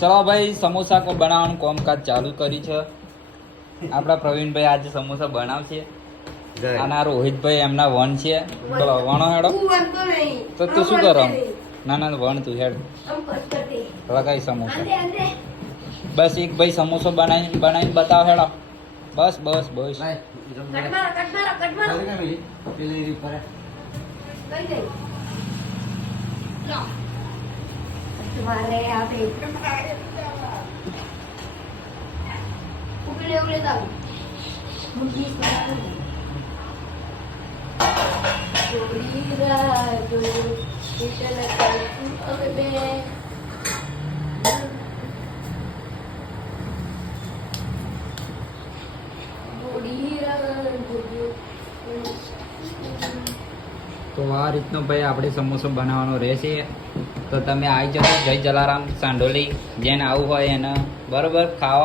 ચલો ભાઈ સમોસા બનાવવાનું કામકાજ ચાલુ કરી છે. આપણા પ્રવીણભાઈ આજે સમોસા બનાવશે. અને આ રોહિતભાઈ એમના વન છે. ચલો વણો હેડો. તો તું શું કરો? ના વણ તું હેડ લગાઈ સમોસા. બસ એક ભાઈ સમોસો બનાવીને બતાવો હેડો. બસ. तुम्हारे यहाँ पे उगले तक मुझे चोरी राजो इतने कल अबे તો આ રીતનો ભાઈ આપણે સમોસો બનાવવાનો રહેશે. તો તમે આવી જજો જય જલારામ સાંડોલી. જેને આવું હોય એને બરોબર ખાવા